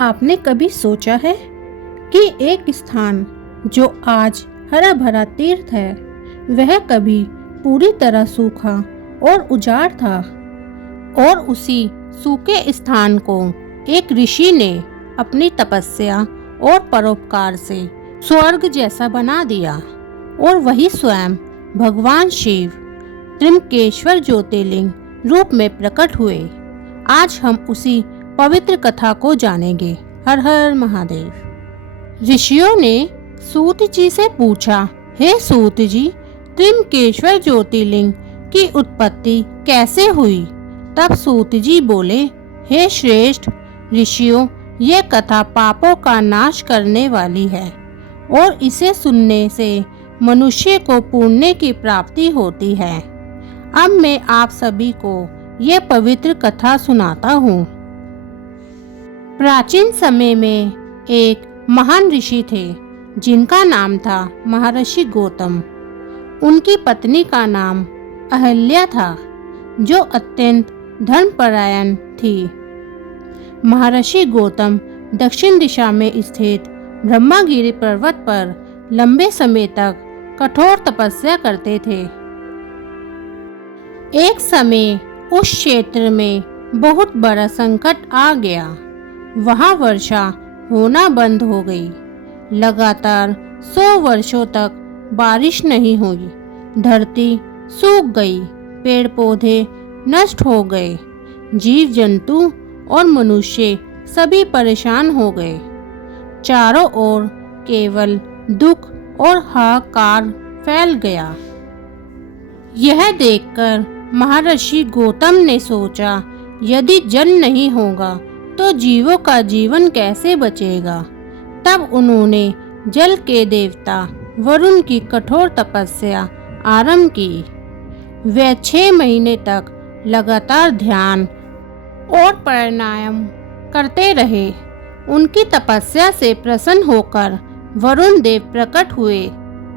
आपने कभी सोचा है कि एक स्थान जो आज हरा भरा तीर्थ है वह कभी पूरी तरह सूखा और उजाड़ था और उसी सूखे स्थान को एक ऋषि ने अपनी तपस्या और परोपकार से स्वर्ग जैसा बना दिया और वही स्वयं भगवान शिव त्र्यंबकेश्वर ज्योतिर्लिंग रूप में प्रकट हुए। आज हम उसी पवित्र कथा को जानेंगे। हर हर महादेव। ऋषियों ने सूत जी से पूछा, हे सूत जी, त्र्यंबकेश्वर ज्योतिर्लिंग की उत्पत्ति कैसे हुई? तब सूत जी बोले, हे श्रेष्ठ ऋषियों, यह कथा पापों का नाश करने वाली है और इसे सुनने से मनुष्य को पुण्य की प्राप्ति होती है। अब मैं आप सभी को यह पवित्र कथा सुनाता हूँ। प्राचीन समय में एक महान ऋषि थे जिनका नाम था महर्षि गौतम। उनकी पत्नी का नाम अहल्या था जो अत्यंत धर्मपरायण थी। महर्षि गौतम दक्षिण दिशा में स्थित ब्रह्मगिरि पर्वत पर लंबे समय तक कठोर तपस्या करते थे। एक समय उस क्षेत्र में बहुत बड़ा संकट आ गया। वहां वर्षा होना बंद हो गई। लगातार 100 वर्षों तक बारिश नहीं हुई। धरती सूख गई, पेड़ पौधे नष्ट हो गए, जीव जंतु और मनुष्य सभी परेशान हो गए। चारों ओर केवल दुख और हाहाकार फैल गया। यह देखकर महर्षि गौतम ने सोचा, यदि जल नहीं होगा तो जीवों का जीवन कैसे बचेगा? तब उन्होंने जल के देवता वरुण की कठोर तपस्या आरंभ की। वे 6 महीने तक लगातार ध्यान और प्राणायाम करते रहे। उनकी तपस्या से प्रसन्न होकर वरुण देव प्रकट हुए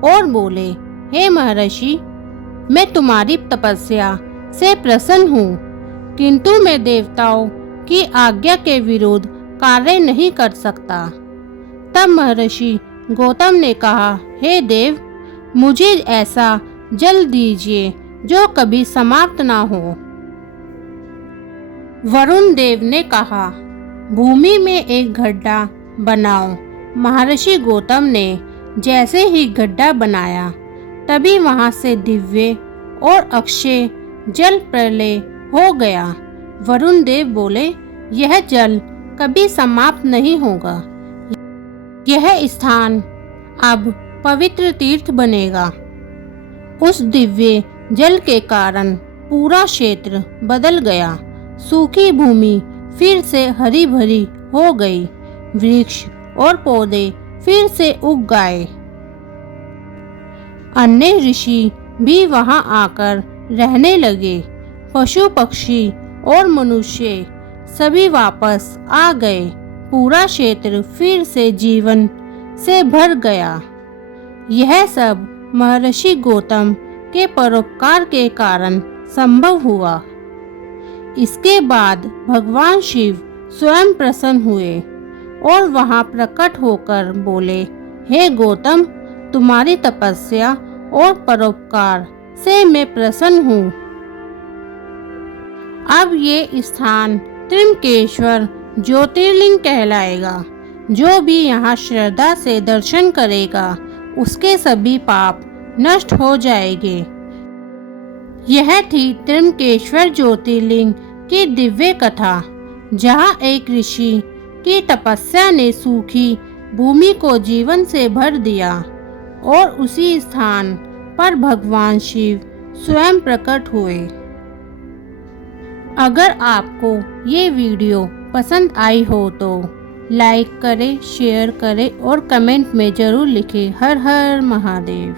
और बोले, हे महर्षि, मैं तुम्हारी तपस्या से प्रसन्न हूँ, किंतु मैं देवताओं की आज्ञा के विरुद्ध कार्य नहीं कर सकता। तब महर्षि गौतम ने कहा, हे देव, मुझे ऐसा जल दीजिए जो कभी समाप्त ना हो। वरुण देव ने कहा, भूमि में एक गड्ढा बनाओ। महर्षि गौतम ने जैसे ही गड्ढा बनाया तभी वहां से दिव्य और अक्षय जल प्रलय हो गया। वरुण देव बोले, यह जल कभी समाप्त नहीं होगा। यह स्थान अब पवित्र तीर्थ बनेगा। उस दिव्य जल के कारण पूरा क्षेत्र बदल गया। सूखी भूमि फिर से हरी भरी हो गई। वृक्ष और पौधे फिर से उग गए। अन्य ऋषि भी वहां आकर रहने लगे। पशु पक्षी और मनुष्य सभी वापस आ गए। पूरा क्षेत्र फिर से जीवन से भर गया। यह सब महर्षि गौतम के परोपकार के कारण संभव हुआ। इसके बाद भगवान शिव स्वयं प्रसन्न हुए और वहां प्रकट होकर बोले, हे गौतम, तुम्हारी तपस्या और परोपकार से मैं प्रसन्न हूँ। अब ये स्थान त्र्यंबकेश्वर ज्योतिर्लिंग कहलाएगा। जो भी यहाँ श्रद्धा से दर्शन करेगा उसके सभी पाप नष्ट हो जाएंगे। यह थी त्र्यंबकेश्वर ज्योतिर्लिंग की दिव्य कथा, जहाँ एक ऋषि की तपस्या ने सूखी भूमि को जीवन से भर दिया और उसी स्थान पर भगवान शिव स्वयं प्रकट हुए। अगर आपको ये वीडियो पसंद आई हो तो लाइक करें, शेयर करें और कमेंट में ज़रूर लिखें। हर हर महादेव।